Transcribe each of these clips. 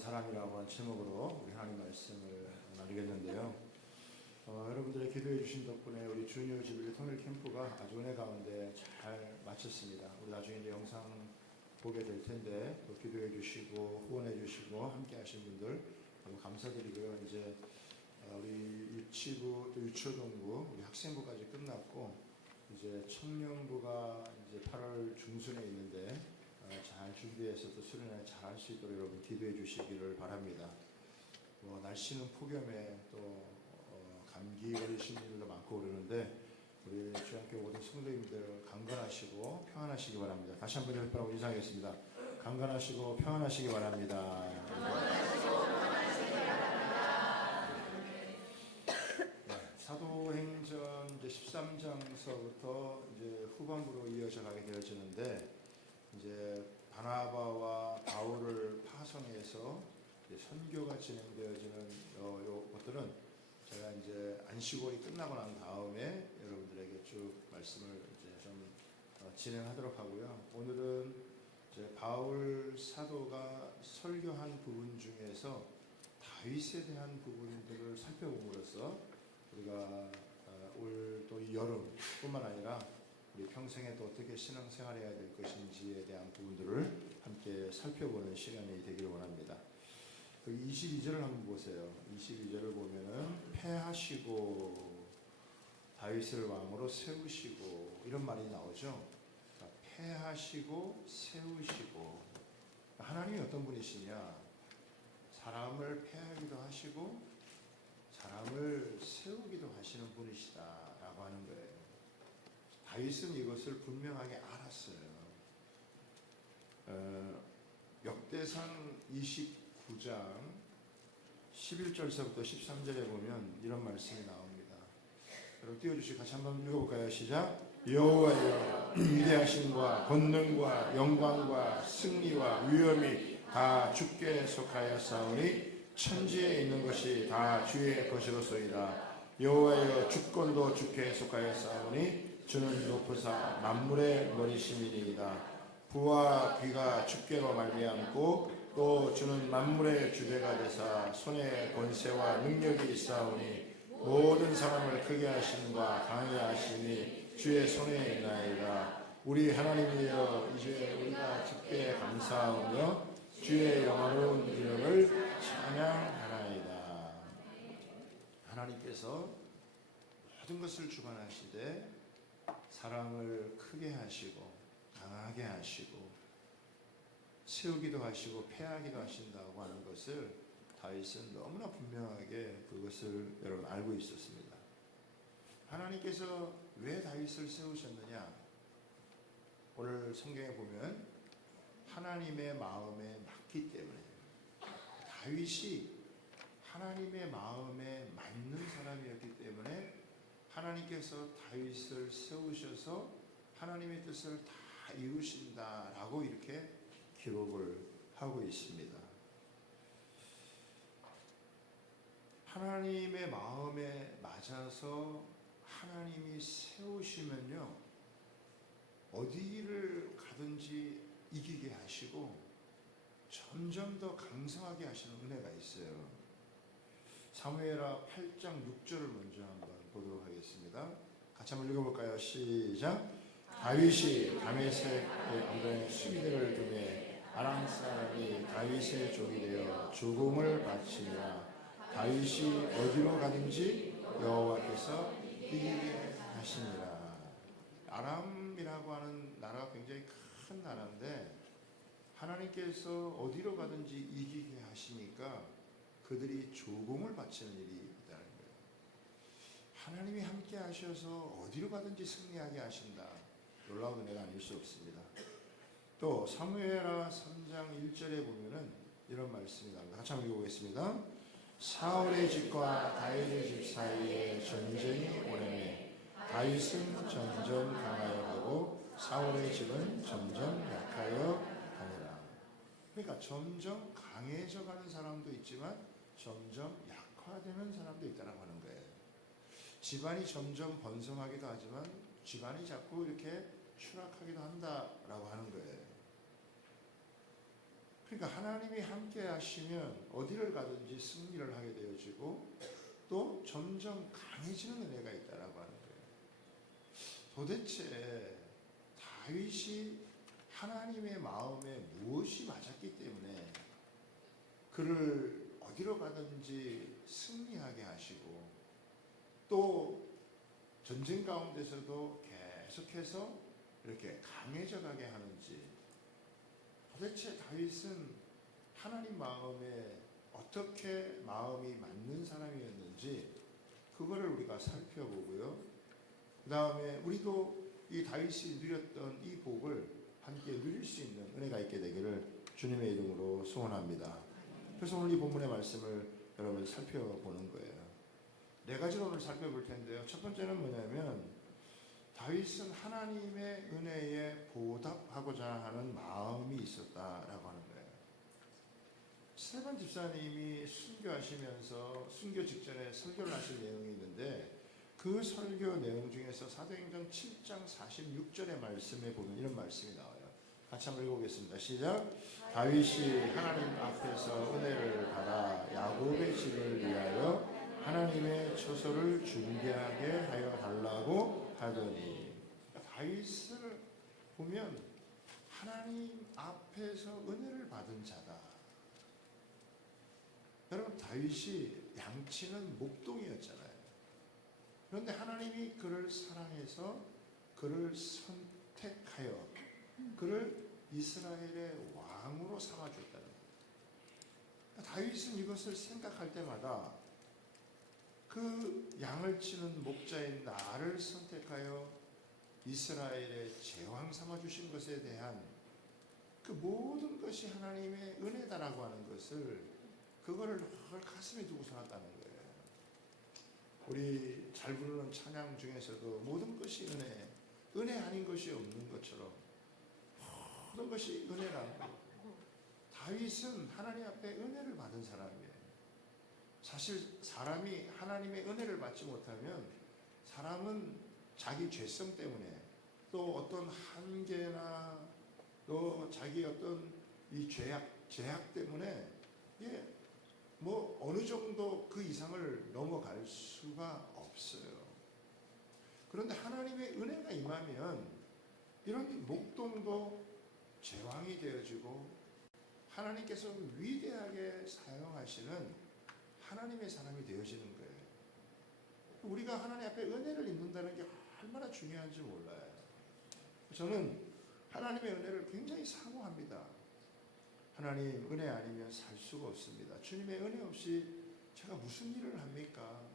사람이라고 하는 제목으로 우리 하나님 말씀을 나누겠는데요. 여러분들의 기도해 주신 덕분에 우리 주니어 주빌리 통일 캠프가 아주 은혜 가운데 잘 마쳤습니다. 우리 나중에 이제 영상 보게 될 텐데 또 기도해 주시고 후원해 주시고 함께 하신 분들 너무 감사드리고요. 이제 우리 유치부 또 유초동부 우리 학생부까지 끝났고 이제 청년부가 이제 8월 중순에 있는데 잘 준비해서 또 수련회 잘 할 수 있도록 여러분 기도해 주시기를 바랍니다. 날씨는 폭염에 또 감기 걸리신 분들도 많고 그러는데 우리 주님께 모든 성도님들 강건하시고 평안하시기 바랍니다. 다시 한번 여러분하고 인사하겠습니다. 강건하시고 평안하시기 바랍니다. 사도행전 이제 13장서부터 이제 후반부로 이어져 가게 되어지는데 이제 바나바와 바울을 파송해서 이제 선교가 진행되어지는 것들은 제가 이제 안식월이 끝나고 난 다음에 여러분들에게 쭉 말씀을 이제 좀 진행하도록 하고요. 오늘은 이제 바울 사도가 설교한 부분 중에서 다윗에 대한 부분들을 살펴봄으로써 우리가 올 또 이 여름뿐만 아니라 우리 평생에 또 어떻게 신앙생활해야 될 것인지에 대한 부분들을 함께 살펴보는 시간이 되기를 원합니다. 22절을 한번 보세요. 22절을 보면은 패하시고 다윗을 왕으로 세우시고 이런 말이 나오죠. 패하시고 세우시고 하나님이 어떤 분이시냐? 사람을 패하기도 하시고 사람을 세우기도 하시는 분이시다라고 하는 거예요. 다윗은 이것을 분명하게 알았어요. 역대상 29장 11절서부터 13절에 보면 이런 말씀이 나옵니다. 여러분 띄워주시고 같이 한번 읽어볼까요? 시작. 여호와여, 위대하심과 권능과 영광과 승리와 위엄이 다 주께 속하였사오니 천지에 있는 것이 다 주의 것이로소이다. 여호와여, 주권도 주께 속하였사오니 주는 높으사 만물의 머리심이니이다. 부와 귀가 주께로 말미암고 또 주는 만물의 주대가 되사 손에 권세와 능력이 있사오니 모든 사람을 크게 하심과 강하게 하심이 주의 손에 있나이다. 우리 하나님이여, 이제 우리가 주께 감사하며 주의 영화로운 이름을 찬양하나이다. 하나님께서 모든 것을 주관하시되 사람을 크게 하시고 강하게 하시고 세우기도 하시고 패하기도 하신다고 하는 것을 다윗은 너무나 분명하게 그것을 여러분 알고 있었습니다. 하나님께서 왜 다윗을 세우셨느냐? 오늘 성경에 보면 하나님의 마음에 맞기 때문에 다윗이 하나님의 마음에 맞는 사람이었기 때문에 하나님께서 다윗을 세우셔서 하나님의 뜻을 다 이루신다라고 이렇게 기록을 하고 있습니다. 하나님의 마음에 맞아서 하나님이 세우시면요, 어디를 가든지 이기게 하시고 점점 더 강성하게 하시는 은혜가 있어요. 사무엘하 8장 6절을 먼저 한번 보도록 하겠습니다. 같이 한번 읽어볼까요? 시작. 다윗이 다메섹의 언덕에 수비대를 두매 아람 사람이 다윗의 종이 되어 죽음을 바치니라. 다윗이 어디로 가든지 여호와께서 이기게 하시니라. 아람이라고 하는 나라가 굉장히 큰 나라인데 하나님께서 어디로 가든지 이기게 하시니까 그들이 조공을 바치는 일이 있다는 거예요. 하나님이 함께 하셔서 어디로 가든지 승리하게 하신다. 놀라운 은혜가 아닐 수 없습니다. 또 사무엘하 3장 1절에 보면은 이런 말씀이 나옵니다. 같이 한번 읽어보겠습니다. 사울의 집과 다윗의 집 사이에 전쟁이 오래매 다윗은 점점 강하여 가고 사울의 집은 점점 약하여 가니라. 그러니까 점점 강해져 가는 사람도 있지만 점점 약화되는 사람도 있다고 하는 거예요. 집안이 점점 번성하기도 하지만 집안이 자꾸 이렇게 추락하기도 한다라고 하는 거예요. 그러니까 하나님이 함께 하시면 어디를 가든지 승리를 하게 되어지고 또 점점 강해지는 은혜가 있다라고 하는 거예요. 도대체 다윗이 하나님의 마음에 무엇이 맞았기 때문에 그를 어디로 가든지 승리하게 하시고 또 전쟁 가운데서도 계속해서 이렇게 강해져 가게 하는지, 도대체 다윗은 하나님 마음에 어떻게 마음이 맞는 사람이었는지 그거를 우리가 살펴보고요. 그 다음에 우리도 이 다윗이 누렸던 이 복을 함께 누릴 수 있는 은혜가 있게 되기를 주님의 이름으로 소원합니다. 그래서 오늘 이 본문의 말씀을 여러분 살펴보는 거예요. 네 가지로 오늘 살펴볼 텐데요. 첫 번째는 뭐냐면 다윗은 하나님의 은혜에 보답하고자 하는 마음이 있었다라고 하는 거예요. 스테반 집사님이 순교하시면서 순교 직전에 설교를 하신 내용이 있는데 그 설교 내용 중에서 사도행전 7장 46절의 말씀에 보면 이런 말씀이 나와요. 같이 한번 읽어보겠습니다. 시작. 다윗이 하나님 앞에서 은혜를 받아 야곱의 집을 위하여 하나님의 처소를 준비하게 하여 달라고 하더니, 다윗을 보면 하나님 앞에서 은혜를 받은 자다. 여러분, 다윗이 양치는 목동이었잖아요. 그런데 하나님이 그를 사랑해서 그를 선택하여 그를 이스라엘의 왕으로 삼아줬다는 거예요. 다윗은 이것을 생각할 때마다 그 양을 치는 목자인 나를 선택하여 이스라엘의 제왕 삼아주신 것에 대한 그 모든 것이 하나님의 은혜다라고 하는 것을, 그거를 가슴에 두고 살았다는 거예요. 우리 잘 부르는 찬양 중에서도 모든 것이 은혜 아닌 것이 없는 것처럼 모든 것이 은혜라는 거예요. 다윗은 하나님 앞에 은혜를 받은 사람이에요. 사실 사람이 하나님의 은혜를 받지 못하면 사람은 자기 죄성 때문에 또 어떤 한계나 또 자기 어떤 이 죄악 때문에 뭐 어느 정도 그 이상을 넘어갈 수가 없어요. 그런데 하나님의 은혜가 임하면 이런 목동도 제왕이 되어지고 하나님께서 위대하게 사용하시는 하나님의 사람이 되어지는 거예요. 우리가 하나님 앞에 은혜를 입는다는 게 얼마나 중요한지 몰라요. 저는 하나님의 은혜를 굉장히 사모합니다. 하나님 은혜 아니면 살 수가 없습니다. 주님의 은혜 없이 제가 무슨 일을 합니까?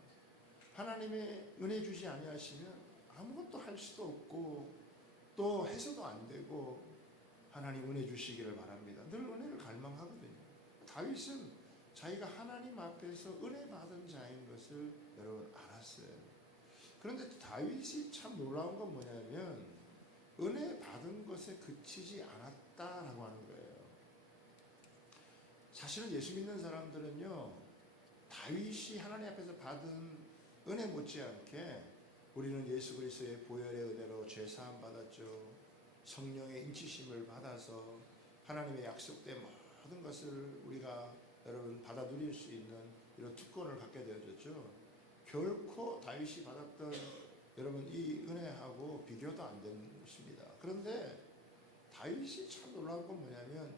하나님의 은혜 주지 아니하시면 아무것도 할 수도 없고 또 해서도 안 되고, 하나님 은혜 주시기를 바랍니다. 늘 은혜를 갈망하거든요. 다윗은 자기가 하나님 앞에서 은혜 받은 자인 것을 여러분 알았어요. 그런데 다윗이 참 놀라운 건 뭐냐면 은혜 받은 것에 그치지 않았다라고 하는 거예요. 사실은 예수 믿는 사람들은요, 다윗이 하나님 앞에서 받은 은혜 못지않게 우리는 예수 그리스도의 보혈의 은혜로 죄 사함 받았죠. 성령의 인치심을 받아서 하나님의 약속된 모든 것을 우리가 여러분 받아 누릴 수 있는 이런 특권을 갖게 되어졌죠. 결코 다윗이 받았던 여러분 이 은혜하고 비교도 안 되는 것입니다. 그런데 다윗이 참 놀라운 건 뭐냐면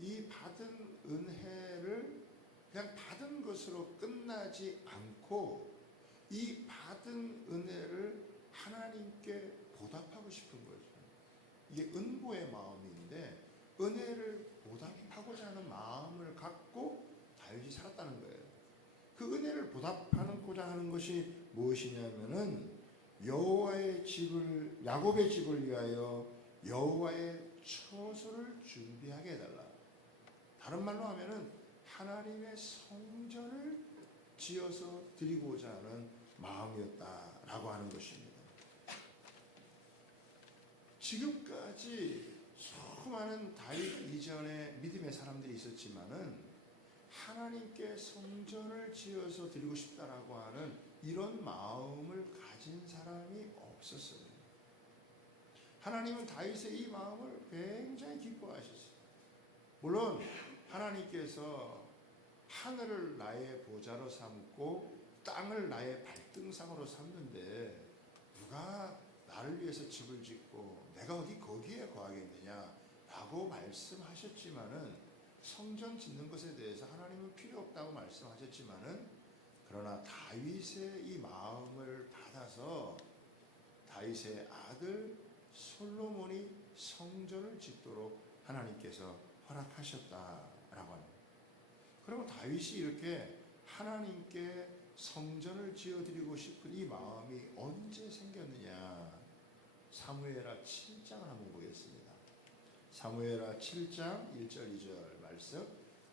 이 받은 은혜를 그냥 받은 것으로 끝나지 않고 이 받은 은혜를 하나님께 보답하고 싶은 거죠. 이게 은보의 마음인데 은혜를 보답하고자 하는 마음을 갖고 다윗이 살았다는 거예요. 그 은혜를 보답하고자 하는 것이 무엇이냐면은 여호와의 집을, 야곱의 집을 위하여 여호와의 처소를 준비하게 해달라. 다른 말로 하면은 하나님의 성전을 지어서 드리고자 하는 마음이었다라고 하는 것입니다. 지금까지 수많은 다윗 이전의 믿음의 사람들이 있었지만은 하나님께 성전을 지어서 드리고 싶다라고 하는 이런 마음을 가진 사람이 없었어요. 하나님은 다윗의 이 마음을 굉장히 기뻐하셨어요. 물론 하나님께서 하늘을 나의 보좌로 삼고 땅을 나의 발등상으로 삼는데 누가 나를 위해서 집을 짓고 내가 어디 거기에 거하겠느냐라고 말씀하셨지만은, 성전 짓는 것에 대해서 하나님은 필요 없다고 말씀하셨지만은, 그러나 다윗의 이 마음을 받아서 다윗의 아들 솔로몬이 성전을 짓도록 하나님께서 허락하셨다라고 합니다. 그러면 다윗이 이렇게 하나님께 성전을 지어드리고 싶은 이 마음이 언제 생겼느냐? 사무엘하 7장을 한번 보겠습니다. 사무엘하 7장 1절 2절 말씀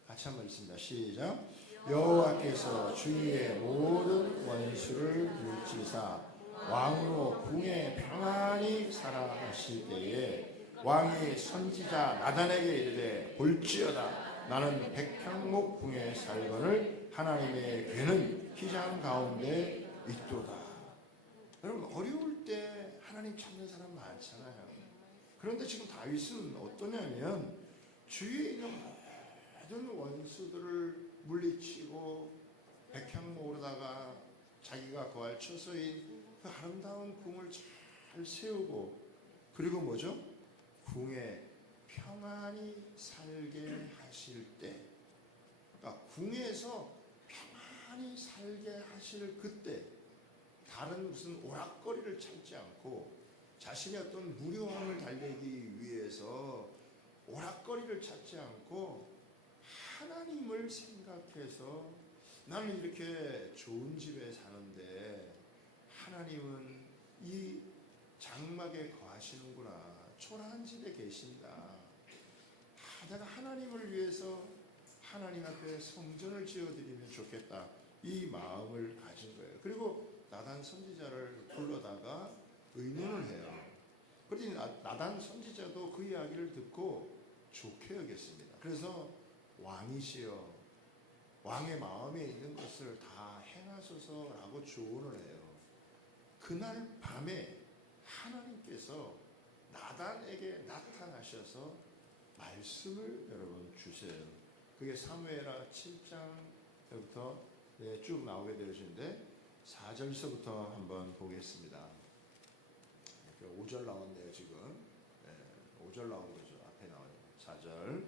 같이 한번 읽습니다. 시작. 여호와께서 주의 모든 원수를 물지사 왕으로 궁에 평안히 살아가실 때에 왕이 선지자 나단에게 이르되 볼지어다 나는 백향목 궁에 살거늘 하나님의 괴는 휘장 가운데 있도다. 여러분, 어려울 때 하나님 찾는 사람 많잖아요. 그런데 지금 다윗은 어떠냐면 주위에 있는 모든 원수들을 물리치고 백향목으로다가 자기가 거할 처소인 그 아름다운 궁을 잘 세우고, 그리고 뭐죠? 궁에 평안히 살게 하실 때, 그러니까 궁에서 평안히 살게 하실 그때, 다른 무슨 오락거리를 찾지 않고 자신의 어떤 무료함을 달래기 위해서 오락거리를 찾지 않고 하나님을 생각해서, 나는 이렇게 좋은 집에 사는데 하나님은 이 장막에 거하시는구나, 초라한 집에 계신다, 내가 하나님을 위해서 하나님 앞에 성전을 지어드리면 좋겠다, 이 마음을 가진 거예요. 그리고 나단 선지자를 불러다가 의논을 해요. 그런데 나단 선지자도 그 이야기를 듣고 좋게 여겼습니다. 그래서 왕이시여 왕의 마음에 있는 것을 다 행하소서라고 조언을 해요. 그날 밤에 하나님께서 나단에게 나타나셔서 말씀을 여러분 주세요. 그게 사무엘하 7장부터 쭉 나오게 되어지는데 4절서부터 한번 보겠습니다. 5절 나왔네요 지금. 5절 나온 거죠. 앞에 나와요. 4절.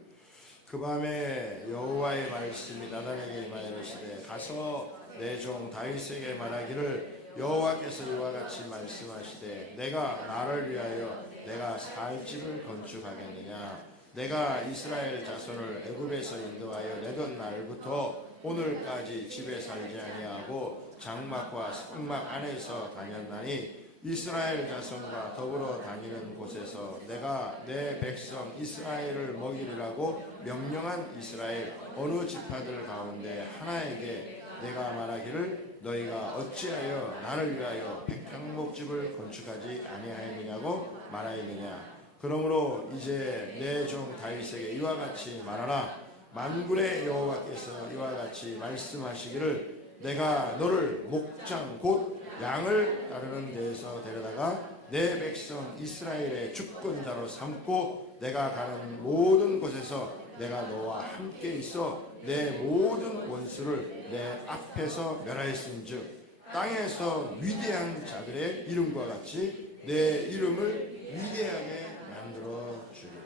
그 밤에 여호와의 말씀이 나단에게 임하여 이르시되 가서 내 종 다윗에게 말하기를 여호와께서 이와 같이 말씀하시되 내가 나를 위하여 내가 살 집을 건축하겠느냐? 내가 이스라엘 자손을 애굽에서 인도하여 내던 날부터 오늘까지 집에 살지 아니하고 장막과 성막 안에서 다녔나니 이스라엘 자손과 더불어 다니는 곳에서 내가 내 백성 이스라엘을 먹이리라고 명령한 이스라엘 어느 지파들 가운데 하나에게 내가 말하기를 너희가 어찌하여 나를 위하여 백향목집을 건축하지 아니하였느냐고 말하였느냐. 그러므로 이제 내 종 다윗에게 이와 같이 말하라. 만군의 여호와께서 이와 같이 말씀하시기를 내가 너를 목장 곧 양을 따르는 데에서 데려다가 내 백성 이스라엘의 주권자로 삼고 내가 가는 모든 곳에서 내가 너와 함께 있어 내 모든 원수를 내 앞에서 멸하였은즉 땅에서 위대한 자들의 이름과 같이 내 이름을 위대하게 만들어 주리라.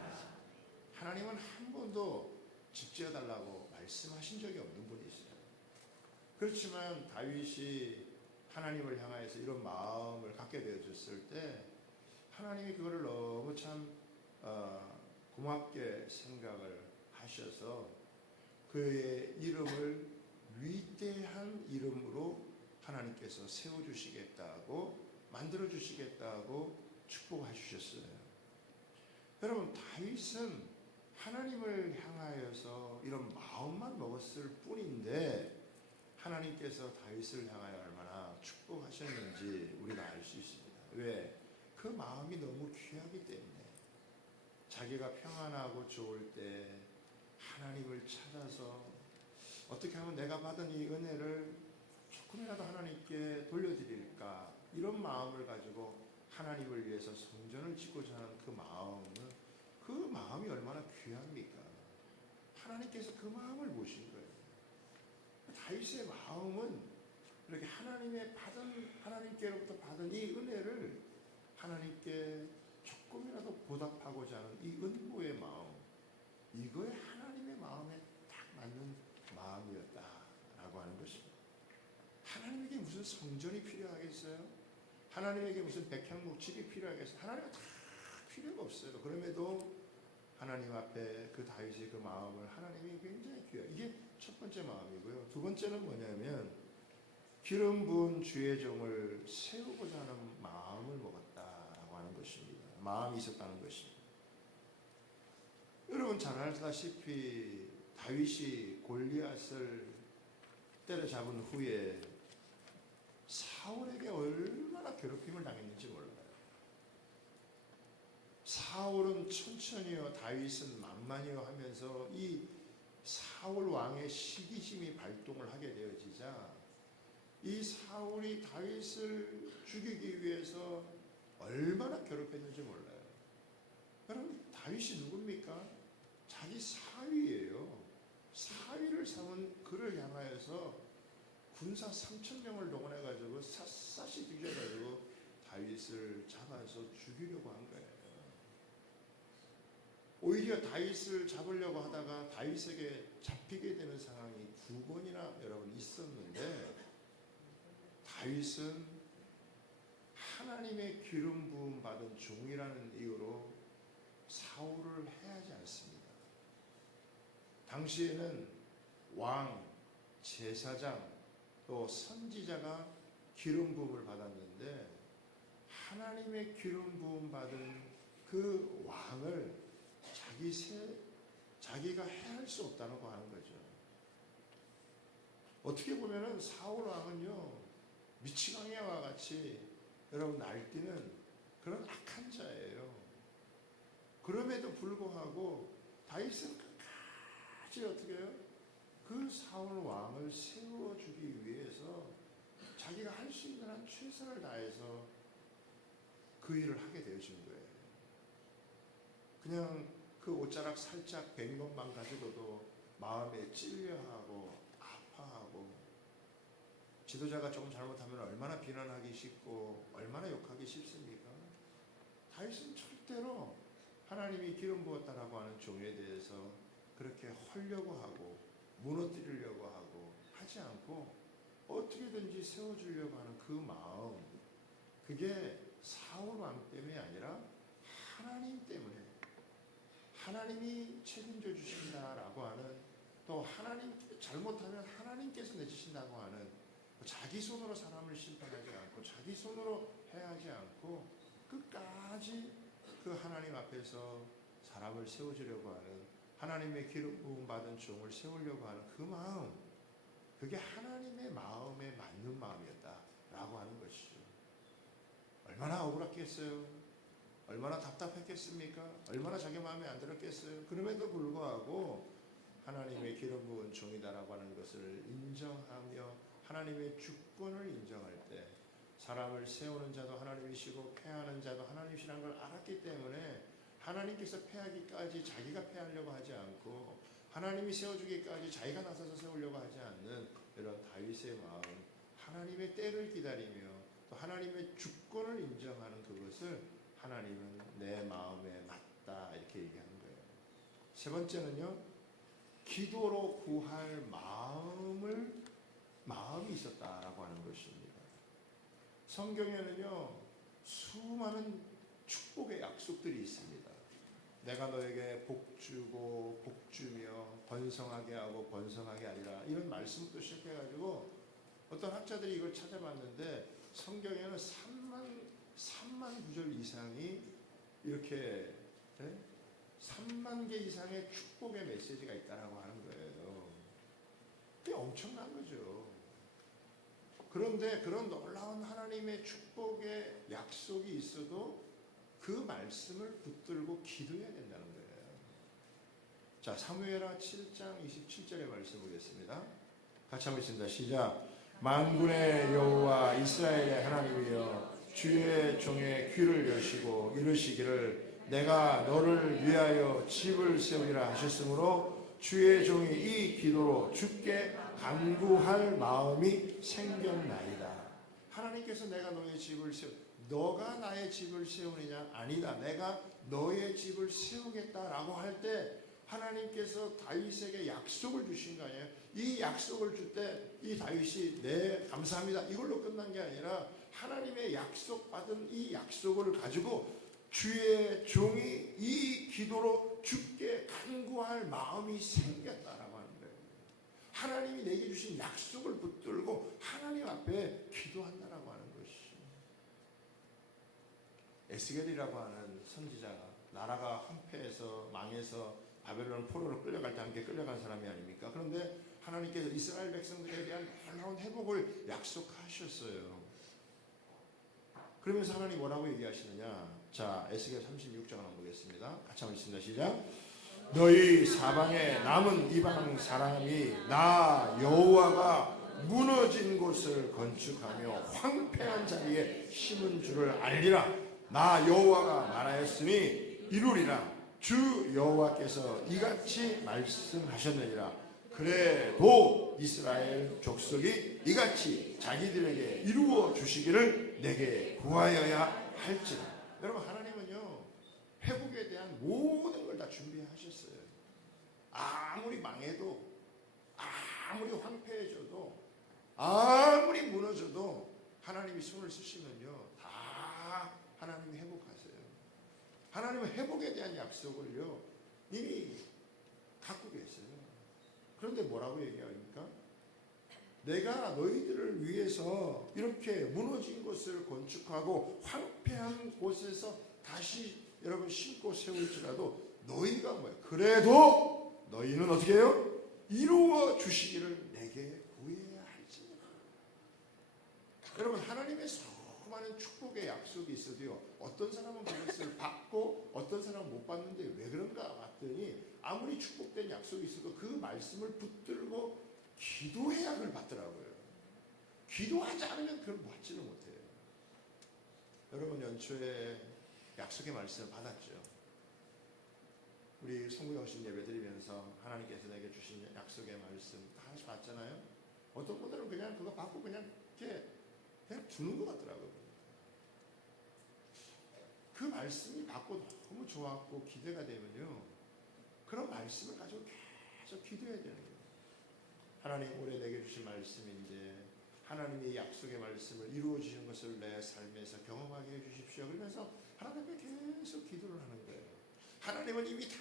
하나님은 한 번도 집 지어달라고 말씀하신 적이 없는 분이시죠. 그렇지만 다윗이 하나님을 향하여서 이런 마음을 갖게 되어졌을 때 하나님이 그거를 너무 참 고맙게 생각을 하셔서 그의 이름을 위대한 이름으로 하나님께서 세워주시겠다고 만들어주시겠다고 축복해 주셨어요. 여러분, 다윗은 하나님을 향하여서 이런 마음만 먹었을 뿐인데 하나님께서 다윗을 향하여 얼마나 축복하셨는지 우리가 알 수 있습니다. 왜? 그 마음이 너무 귀하기 때문에. 자기가 평안하고 좋을 때 하나님을 찾아서 어떻게 하면 내가 받은 이 은혜를 조금이라도 하나님께 돌려드릴까, 이런 마음을 가지고 하나님을 위해서 성전을 짓고자 하는 그 마음이 얼마나 귀합니까? 하나님께서 그 마음을 보신 거예요. 다윗의 마음은 이렇게 하나님께로부터 받은 이 은혜를 하나님께 조금이라도 보답하고자 하는 이 은보의 마음, 이거에 하나님의 마음에 딱 맞는 마음이었다라고 하는 것입니다. 하나님에게 무슨 성전이 필요하겠어요? 하나님에게 무슨 백향목집이 필요하겠어요? 하나님은 다 필요가 없어요. 그럼에도 하나님 앞에 그 다윗의 그 마음을 하나님이 굉장히 귀해요. 이게 첫 번째 마음이고요. 두 번째는 뭐냐면 기름 부은 주의 종을 세우고자 하는 마음을 먹었다라고 하는 것입니다. 마음이 있었다는 것입니다. 여러분 잘 알다시피 다윗이 골리앗을 때려잡은 후에 사울에게 얼마나 괴롭힘을 당했는지 몰라요. 사울은 천천히요, 다윗은 만만히요 하면서 이 사울 왕의 시기심이 발동을 하게 되어지자 이 사울이 다윗을 죽이기 위해서 얼마나 괴롭혔는지 몰라요. 여러분 다윗이 누굽니까? 자기 사위예요. 사위를 삼은 그를 향하여서 군사 3,000명을 동원해가지고 샅샅이 뒤져가지고 다윗을 잡아서 죽이려고 한 거예요. 오히려 다윗을 잡으려고 하다가 다윗에게 잡히게 되는 상황이 2번이나 여러분 있었는데 다윗은 하나님의 기름 부음 받은 종이라는 이유로 사울을 해하지 않습니다. 당시에는 왕, 제사장, 또 선지자가 기름 부음을 받았는데 하나님의 기름 부음 받은 그 왕을 자기가 해할 수 없다고 하는 거죠. 어떻게 보면은 사울 왕은요 미치광이와 같이 여러분 날뛰는 그런 악한 자예요. 그럼에도 불구하고 다윗은 끝까지 어떻게 해요? 그 사울 왕을 세워주기 위해서 자기가 할 수 있는 한 최선을 다해서 그 일을 하게 되어진 거예요. 그냥 그 옷자락 살짝 벤 것만 가지고도 마음에 찔려하고 아파하고 지도자가 조금 잘못하면 얼마나 비난하기 쉽고 얼마나 욕하기 쉽습니까? 다윗은 절대로 하나님이 기름 부었다라고 하는 종에 대해서 그렇게 헐려고 하고 무너뜨리려고 하고 하지 않고 어떻게든지 세워주려고 하는 그 마음, 그게 사울 왕 때문이 아니라 하나님 때문에 하나님이 책임져 주신다라고 하는, 또 하나님 잘못하면 하나님께서 내주신다고 하는, 자기 손으로 사람을 심판하지 않고 자기 손으로 해하지 않고 끝까지 그 하나님 앞에서 사람을 세워주려고 하는, 하나님의 기름 부음 받은 종을 세우려고 하는 그 마음, 그게 하나님의 마음에 맞는 마음이었다라고 하는 것이죠. 얼마나 억울했겠어요? 얼마나 답답했겠습니까? 얼마나 자기 마음에 안 들었겠어요? 그럼에도 불구하고 하나님의 기름 부은 종이다라고 하는 것을 인정하며 하나님의 주권을 인정할 때 사람을 세우는 자도 하나님이시고 패하는 자도 하나님이시라는 걸 알았기 때문에 하나님께서 패하기까지 자기가 패하려고 하지 않고 하나님이 세워주기까지 자기가 나서서 세우려고 하지 않는 이런 다윗의 마음, 하나님의 때를 기다리며 또 하나님의 주권을 인정하는 그것을 하나님은 내 마음에 맞다 이렇게 얘기하는 거예요. 세 번째는요, 기도로 구할 마음이 있었다라고 하는 것입니다. 성경에는요 수많은 축복의 약속들이 있습니다. 내가 너에게 복주고 복주며 번성하게 하고 번성하게 하리라, 이런 말씀부터 시작해가지고 어떤 학자들이 이걸 찾아봤는데 성경에는 3만 구절 이상이 이렇게 3만 개 이상의 축복의 메시지가 있다라고 하는 거예요. 그게 엄청난 거죠. 그런데 그런 놀라운 하나님의 축복의 약속이 있어도 그 말씀을 붙들고 기도해야 된다는 거예요. 자, 사무엘하 7장 27절의 말씀 보겠습니다. 같이 한번 읽습니다. 시작. 만군의 여호와 이스라엘의 하나님이여, 주의 종의 귀를 여시고 이르시기를 내가 너를 위하여 집을 세우리라 하셨으므로 주의 종이 이 기도로 주께 간구할 마음이 생겼나이다. 하나님께서 내가 너의 집을 너가 나의 집을 세우느냐? 아니다. 내가 너의 집을 세우겠다라고 할 때 하나님께서 다윗에게 약속을 주신 거 아니에요? 이 약속을 줄 때 이 다윗이 네 감사합니다 이걸로 끝난 게 아니라 하나님의 약속받은 이 약속을 가지고 주의 종이 이 기도로 주께 간구할 마음이 생겼다라고 하는 거예요. 하나님이 내게 주신 약속을 붙들고 하나님 앞에 기도한다라고 하는 것이. 에스겔이라고 하는 선지자가 나라가 황폐해서 망해서 바벨론 포로로 끌려갈 때 함께 끌려간 사람이 아닙니까? 그런데 하나님께서 이스라엘 백성들에 대한 놀라운 회복을 약속하셨어요. 그러면서 하나님 뭐라고 얘기하시느냐? 자, 에스겔 36장 한번 보겠습니다. 같이 한번 읽습니다. 시작. 너희 사방에 남은 이방 사람이 나 여호와가 무너진 곳을 건축하며 황폐한 자리에 심은 줄을 알리라. 나 여호와가 말하였으니 이루리라. 주 여호와께서 이같이 말씀하셨느니라. 그래도 이스라엘 족속이 이같이 자기들에게 이루어 주시기를 내게 구하여야 할지라. 여러분, 하나님은요 회복에 대한 모든 걸 다 준비하셨어요. 아무리 망해도, 아무리 황폐해져도, 아무리 무너져도 하나님이 손을 쓰시면요 다 하나님이 회복하세요. 하나님은 회복에 대한 약속을요 이미 갖고 계세요. 그런데 뭐라고 얘기합니까? 내가 너희들을 위해서 이렇게 무너진 곳을 건축하고 황폐한 곳에서 다시 여러분 심고 세울지라도 너희가 뭐야? 그래도 너희는 어떻게 해요? 이루어 주시기를 내게 구해야 할지니라. 여러분, 하나님의 수많은 축복의 약속이 있어도요 어떤 사람은 그것을 받고 어떤 사람은 못 받는데 왜 그런가 봤더니 아무리 축복된 약속이 있어도 그 말씀을 붙들고 기도해야 그걸 받더라고요. 기도하지 않으면 그걸 받지를 못해요. 여러분, 연초에 약속의 말씀을 받았죠. 우리 성구영신 예배 드리면서 하나님께서 내게 주신 약속의 말씀 다 하나씩 받잖아요. 어떤 분들은 그냥 그거 받고 그냥 이렇게 그냥 두는 것 같더라고요. 그 말씀이 받고 너무 좋았고 기대가 되면요 그런 말씀을 가지고 계속 기도해야 되는 거예요. 하나님, 올해 내게 주신 말씀인데 하나님의 약속의 말씀을 이루어 주시는 것을 내 삶에서 경험하게 해주십시오. 그러면서 하나님 앞에 계속 기도를 하는 거예요. 하나님은 이미 다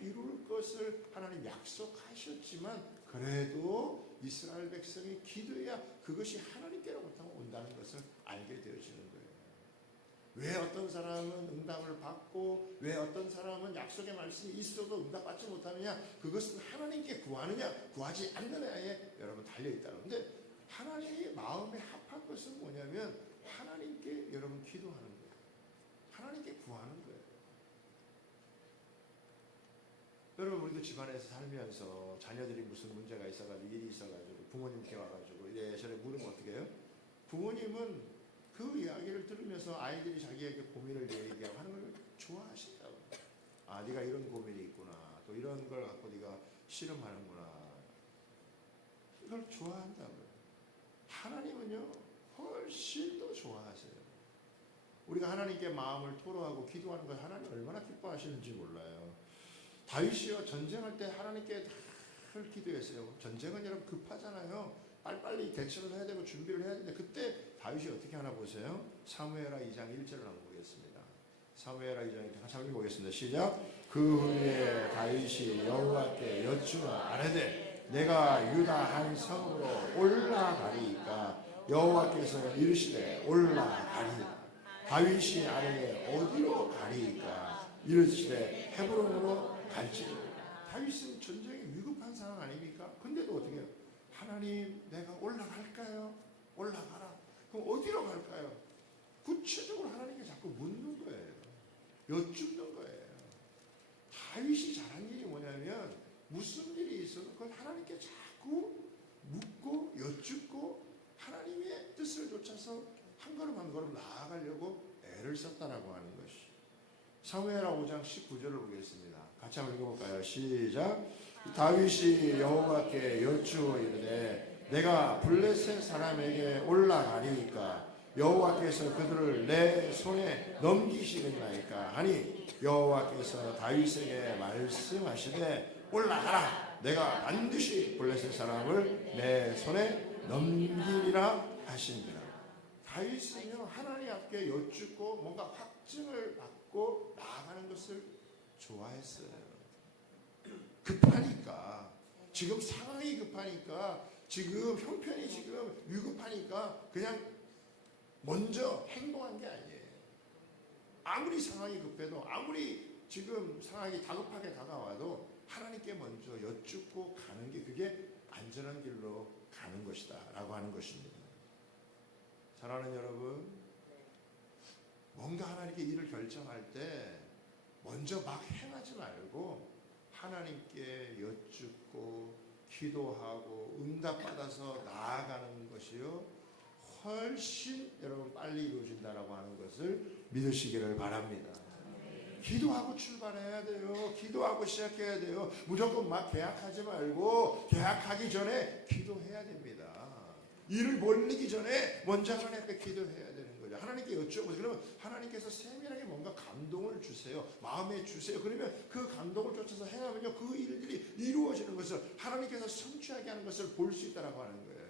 이룰 것을 하나님 약속하셨지만 그래도 이스라엘 백성이 기도해야 그것이 하나님께로부터 온다는 것을 알게 되어지는 거예요. 왜 어떤 사람은 응답을 받고 왜 어떤 사람은 약속의 말씀이 있어도 응답받지 못하느냐? 그것은 하나님께 구하느냐 구하지 않느냐에 여러분 달려있다는 건데, 하나님의 마음에 합한 것은 뭐냐면 하나님께 여러분 기도하는 거예요. 하나님께 구하는 거예요. 여러분, 우리도 집안에서 살면서 자녀들이 무슨 문제가 있어가지고 일이 있어가지고 부모님께 와가지고 이래저래 물으면 어떻게 해요? 부모님은 그 이야기를 들으면서 아이들이 자기에게 고민을 얘기하고 하는 걸 좋아하신다고. 아, 네가 이런 고민이 있구나. 또 이런 걸 갖고 네가 씨름하는구나. 이걸 좋아한다고요. 하나님은요 훨씬 더 좋아하세요. 우리가 하나님께 마음을 토로하고 기도하는 걸 하나님 얼마나 기뻐하시는지 몰라요. 다윗이요 전쟁할 때 하나님께 늘 기도했어요. 전쟁은 여러분 급하잖아요. 빨리빨리 대처를 해야 되고 준비를 해야 되는데 그때 다윗이 어떻게 하나 보세요. 사무엘하 2장 1절을 한번 보겠습니다. 사무엘하 2장 1절 같이 한번 보겠습니다. 시작. 그 후에 다윗이 여호와께 여쭈어 아뢰되 내가 유다 한 성으로 올라가리이까 여호와께서 이르시되 올라가리이다. 다윗이 아뢰되 어디로 가리이까 이르시되 헤브론으로 갈지니. 다윗은 전쟁이 위급한 상황 아닙니까? 근데도 어떻게 해요? 하나님, 내가 올라갈까요? 올라가라. 그럼 어디로 갈까요? 구체적으로 하나님께 자꾸 묻는 거예요. 여쭙는 거예요. 다윗이 잘한 일이 뭐냐면 무슨 일이 있어도 그걸 하나님께 자꾸 묻고 여쭙고 하나님의 뜻을 좇아서 한 걸음 한 걸음 나아가려고 애를 썼다라고 하는 것이. 사무엘하 5장 19절을 보겠습니다. 같이 한번 읽어볼까요? 시작. 다윗이 여호와께 여쭈어 이르되 내가 블레셋 사람에게 올라가리이까 여호와께서 그들을 내 손에 넘기시겠나이까 하니 여호와께서 다윗에게 말씀하시되 올라가라 내가 반드시 블레셋 사람을 내 손에 넘기리라 하시니라. 다윗은요 하나님 앞에 여쭙고 뭔가 확증을 받고 나아가는 것을 좋아했어요. 급하니까, 지금 상황이 급하니까, 지금 형편이 지금 위급하니까 그냥 먼저 행동한 게 아니에요. 아무리 상황이 급해도, 아무리 지금 상황이 다급하게 다가와도 하나님께 먼저 여쭙고 가는 게 그게 안전한 길로 가는 것이다 라고 하는 것입니다. 사랑하는 여러분, 뭔가 하나님께 일을 결정할 때 먼저 막 행하지 말고 하나님께 여쭙고 기도하고 응답받아서 나아가는 것이요 훨씬 여러분 빨리 이루어진다라고 하는 것을 믿으시기를 바랍니다. 기도하고 출발해야 돼요. 기도하고 시작해야 돼요. 무조건 막 계약하지 말고 계약하기 전에 기도해야 됩니다. 일을 벌리기 전에 먼저 하나님 앞에 기도해야 되는 거죠. 하나님께 여쭤보세요. 그러면 하나님께서 세밀하게 뭔가 감동을 주세요. 마음에 주세요. 그러면 그 감동을 쫓아서 행하면요 그 일들이 이루어지는 것을 하나님께서 성취하게 하는 것을 볼 수 있다라고 하는 거예요.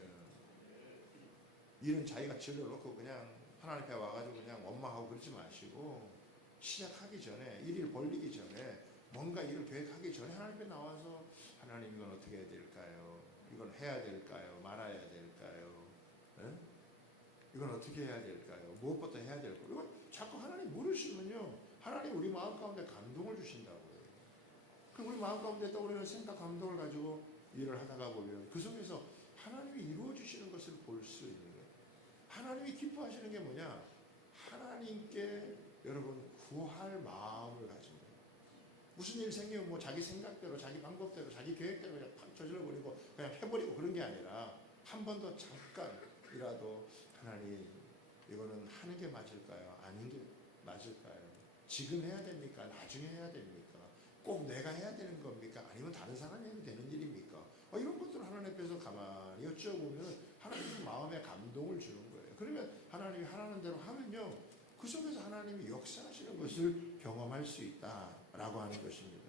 일은 자기가 질러놓고 그냥 하나님 앞에 와가지고 그냥 원망하고 그러지 마시고 시작하기 전에 일을 벌리기 전에 뭔가 일을 계획하기 전에 하나님 앞에 나와서 하나님 이건 어떻게 해야 될까요? 이건 해야 될까요? 말아야 될까요? 에? 이건 어떻게 해야 될까요? 무엇부터 해야 될까요? 이건 자꾸 하나님 물으시면요 하나님 우리 마음 가운데 감동을 주신다고요. 그럼 우리 마음 가운데 떠오르는 생각 감동을 가지고 일을 하다가 보면 그 속에서 하나님이 이루어 주시는 것을 볼 수 있는 거예요. 하나님이 기뻐하시는 게 뭐냐? 하나님께 여러분 구할 마음을 가진 거예요. 무슨 일 생기면 뭐 자기 생각대로 자기 방법대로 자기 계획대로 그냥 팍 저질러버리고 그냥 해버리고 그런 게 아니라 한 번 더 잠깐이라도 하나님 이거는 하는 게 맞을까요? 아닌 게 맞을까요? 지금 해야 됩니까? 나중에 해야 됩니까? 꼭 내가 해야 되는 겁니까? 아니면 다른 사람이 해도 되는 일입니까? 이런 것들을 하나님 앞에서 가만히 여쭤보면 하나님이 마음에 감동을 주는 거예요. 그러면 하나님이 하라는 대로 하면요 그 속에서 하나님이 역사하시는 것을 경험할 수 있다라고 하는 것입니다.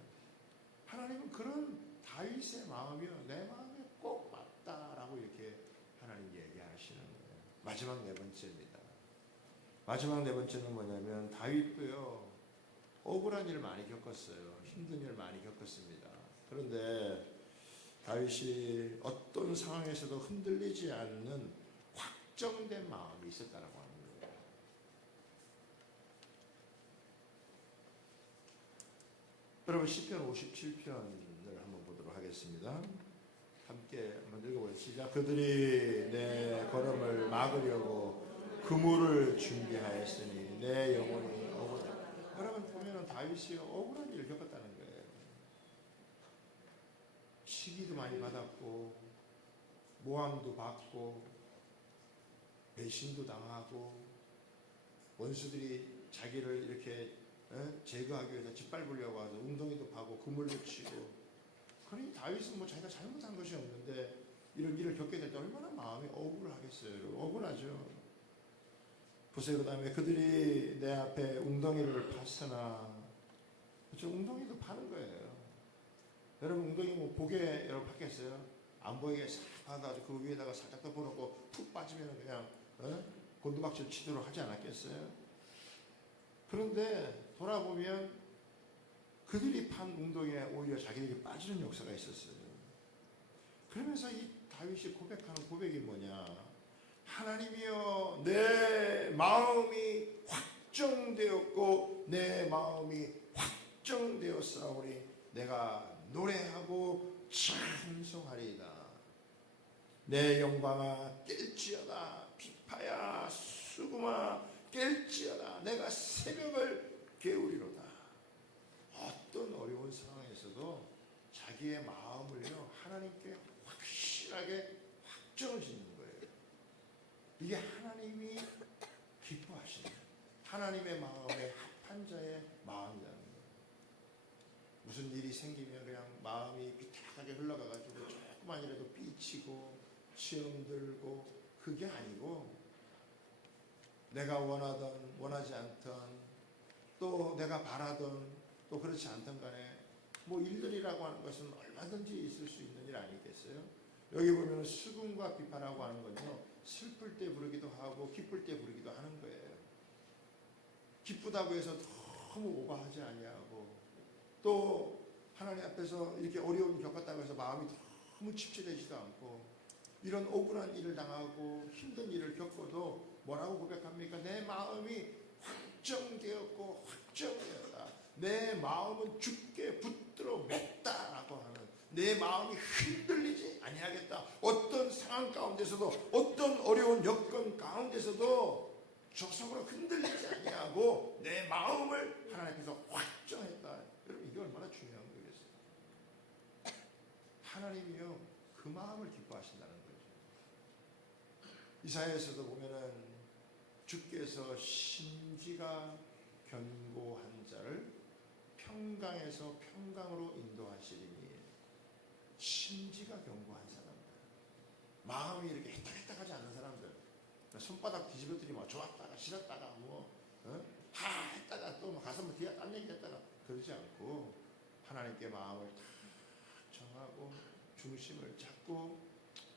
하나님은 그런 다윗의 마음이요 내 마음에 꼭 맞다라고 이렇게 하나님 얘기하시는 거예요. 마지막 네 번째입니다. 마지막 네 번째는 뭐냐면 다윗도요 억울한 일을 많이 겪었어요. 힘든 일을 많이 겪었습니다. 그런데 다윗이 어떤 상황에서도 흔들리지 않는 확정된 마음이 있었다라고 합니다. 여러분 시편 57편을 한번 보도록 하겠습니다. 함께 한번 읽어보세요. 시작. 그들이 내 걸음을 막으려고 그물을 준비하였으니 내 영혼이 억울하다. 여러분 보면은 다윗이 억울한 일을 겪었다는 거예요. 시기도 많이 받았고 모함도 받고 배신도 당하고 원수들이 자기를 이렇게 제거하기 위해서 짓밟으려고 하서 웅덩이도 파고 그물도 치고 그러니 다윗은 뭐 자기가 잘못한 것이 없는데 이런 일을 겪게 될 때 얼마나 마음이 억울하겠어요. 억울하죠. 보세요. 그 다음에 그들이 내 앞에 웅덩이를 팠으나 그렇죠? 웅덩이도 파는 거예요. 여러분 웅덩이 뭐 보게 여러분 팠겠어요? 안 보이게 싹 파가지고 그 위에다가 살짝 덮어놓고 푹 빠지면 그냥 곤두박질 치도록 하지 않았겠어요? 그런데 돌아보면 그들이 판 웅덩이에 오히려 자기들이 빠지는 역사가 있었어요. 그러면서 이 다윗이 고백하는 고백이 뭐냐? 하나님이여 내 마음이 확정되었고 내 마음이 확정되었사오니 내가 노래하고 찬송하리이다. 내 영광아 깰지어다. 비파야 수금아 깰지어다. 내가 새벽을 깨우리로다. 어떤 어려운 상황에서도 자기의 마음을요 하나님께 확실하게 확정을 짓는 거예요. 이게 하나님이 기뻐하시는 하나님의 마음에 합한 자의 마음이라는 거예요. 무슨 일이 생기면 그냥 마음이 비탁하게 흘러가가지고 조금만이라도 삐치고 시험 들고, 그게 아니고 내가 원하던 원하지 않던, 또 내가 바라던 또 그렇지 않던 간에 뭐 일들이라고 하는 것은 얼마든지 있을 수 있는 일 아니겠어요? 여기 보면 수금과 비판하고 하는 건요, 슬플 때 부르기도 하고 기쁠 때 부르기도 하는 거예요. 기쁘다고 해서 너무 오버하지 아니하고, 또 하나님 앞에서 이렇게 어려움을 겪었다고 해서 마음이 너무 침체되지도 않고, 이런 억울한 일을 당하고 힘든 일을 겪어도 뭐라고 고백합니까? 내 마음이 확정되었고 확정되었다. 내 마음은 주께 붙들어 맸다라고 하는, 내 마음이 흔들리지 아니하겠다. 어떤 상황 가운데서도, 어떤 어려운 여건 가운데서도 조성으로 흔들리지 아니하고 내 마음을 하나님 앞에서 확정했다. 여러분, 이게 얼마나 중요한 거겠어요? 하나님이요, 그 마음을 기뻐하신다는 거죠. 이사야에서도 보면은 주께서 심지가 견고한 자를 평강에서 평강으로 인도하시리니, 심지가 견고한 사람들, 마음이 이렇게 해딱해딱하지 않는 사람들, 손바닥 뒤집어뜨리 뭐 좋았다가 싫었다가 뭐 하 했다가 또 가슴을 뒤에 딴 얘기했다가 그러지 않고, 하나님께 마음을 다 정하고 중심을 잡고,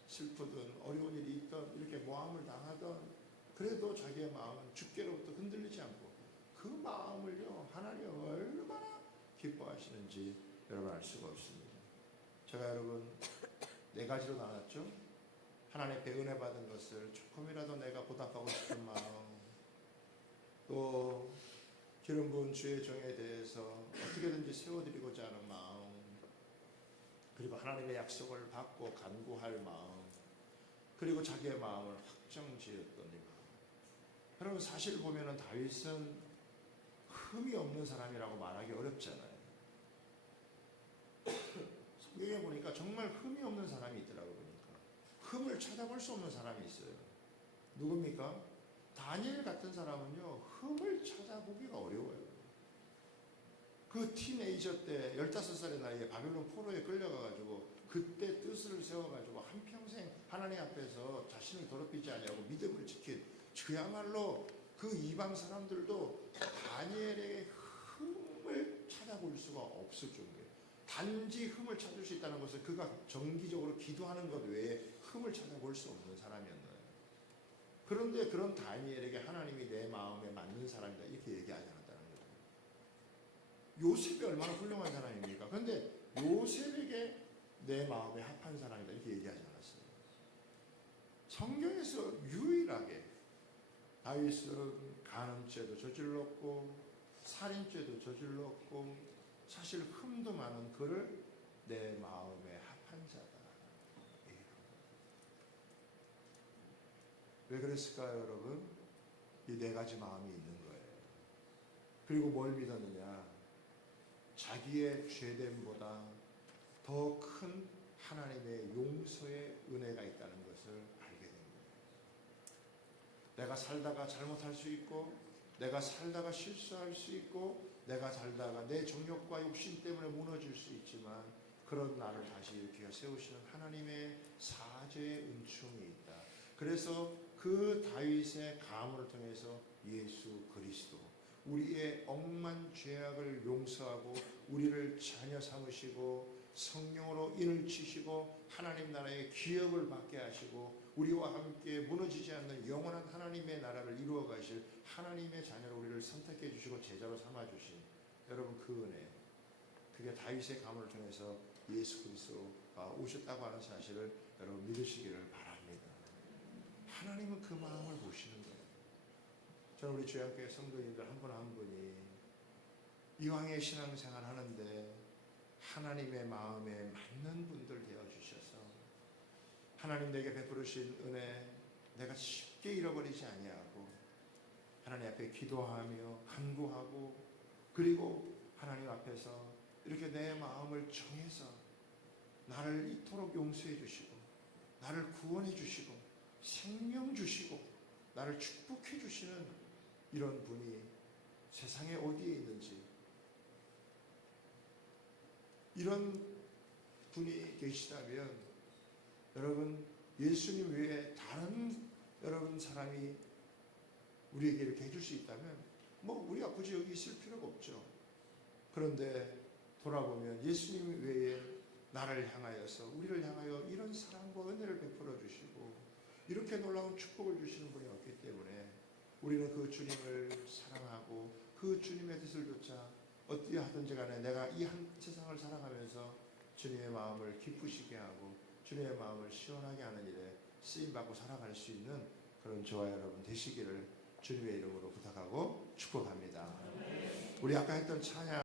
슬프든 어려운 일이 있던 이렇게 모함을 당하던, 그래도 자기의 마음은 주께로부터 흔들리지 않고, 그 마음을요 하나님 얼마나 기뻐하시는지 여러분 알 수가 없습니다. 제가 여러분 4가지로 나눴죠. 하나님께 은혜 받은 것을 조금이라도 내가 보답하고 싶은 마음, 또 기름 부은 주의 정에 대해서 어떻게든지 세워드리고자 하는 마음, 그리고 하나님의 약속을 받고 간구할 마음, 그리고 자기의 마음을 확정지었던 이 마음. 여러분, 사실 보면은 다윗은 흠이 없는 사람이라고 말하기 어렵잖아요. 성경에 보니까 정말 흠이 없는 사람이 있더라고요. 보니까 흠을 찾아볼 수 없는 사람이 있어요. 누굽니까? 다니엘 같은 사람은요, 흠을 찾아보기가 어려워요. 그 티네이저 때 15살의 나이에 바벨론 포로에 끌려가가지고 그때 뜻을 세워가지고 한평생 하나님 앞에서 자신을 더럽히지 아니하고 믿음을 지킨, 그야말로 그 이방 사람들도 다니엘의 흠을 찾아볼 수가 없을 정도예요. 단지 흠을 찾을 수 있다는 것은 그가 정기적으로 기도하는 것 외에 흠을 찾아볼 수 없는 사람이었나요? 그런데 그런 다니엘에게 하나님이 내 마음에 맞는 사람이다 이렇게 얘기하지 않았다는 거죠. 요셉이 얼마나 훌륭한 사람입니까? 그런데 요셉에게 내 마음에 합한 사람이다 이렇게 얘기하지 않았어요. 성경에서 유일하게 다윗은 간음죄도 저질렀고 살인죄도 저질렀고 사실 흠도 많은 그를 내 마음에 합한 자다. 왜 그랬을까요, 여러분? 이 4가지 마음이 있는 거예요. 그리고 뭘 믿었느냐? 자기의 죄됨보다 더 큰 하나님의 용서의 은혜가 있다는 것을 알게 된 거예요. 내가 살다가 잘못할 수 있고, 내가 살다가 실수할 수 있고, 내가 살다가 내 정욕과 욕심 때문에 무너질 수 있지만, 그런 나를 다시 일으켜 세우시는 하나님의 사죄의 은총이 있다. 그래서 그 다윗의 가문을 통해서 예수 그리스도, 우리의 억만 죄악을 용서하고 우리를 자녀 삼으시고 성령으로 인을 치시고 하나님 나라의 기업을 받게 하시고 우리와 함께 무너지지 않는 영원한 하나님의 나라를 이루어 가실 하나님의 자녀로 우리를 선택해 주시고 제자로 삼아 주신 여러분, 그 은혜, 그게 다윗의 가문을 통해서 예수 그리스도가 오셨다고 하는 사실을 여러분 믿으시기를 바랍니다. 하나님은 그 마음을 보시는 거예요. 저는 우리 주양교회 성도님들 한 분 한 분이 이왕의 신앙생활 하는데 하나님의 마음에 맞는 분들 되어주셔서 하나님 내게 베푸르신 은혜 내가 쉽게 잃어버리지 아니하고 하나님 앞에 기도하며 간구하고, 그리고 하나님 앞에서 이렇게 내 마음을 정해서 나를 이토록 용서해 주시고 나를 구원해 주시고 생명 주시고 나를 축복해 주시는 이런 분이 세상에 어디에 있는지 이런 분이 계시다면 여러분 예수님 외에 다른 여러분 사람이 우리에게 이렇게 해줄 수 있다면 뭐 우리가 굳이 여기 있을 필요가 없죠. 그런데 돌아보면 예수님 외에 나를 향하여서 우리를 향하여 이런 사랑과 은혜를 베풀어 주시고 이렇게 놀라운 축복을 주시는 분이 없기 때문에 우리는 그 주님을 사랑하고 그 주님의 뜻을 좇아 어떻게 하든지 간에 내가 이 한 세상을 살아가면서 주님의 마음을 기쁘시게 하고 주님의 마음을 시원하게 하는 일에 쓰임받고 살아갈 수 있는 그런 저와 여러분 되시기를 주님의 이름으로 부탁하고 축복합니다. 우리 아까 했던 찬양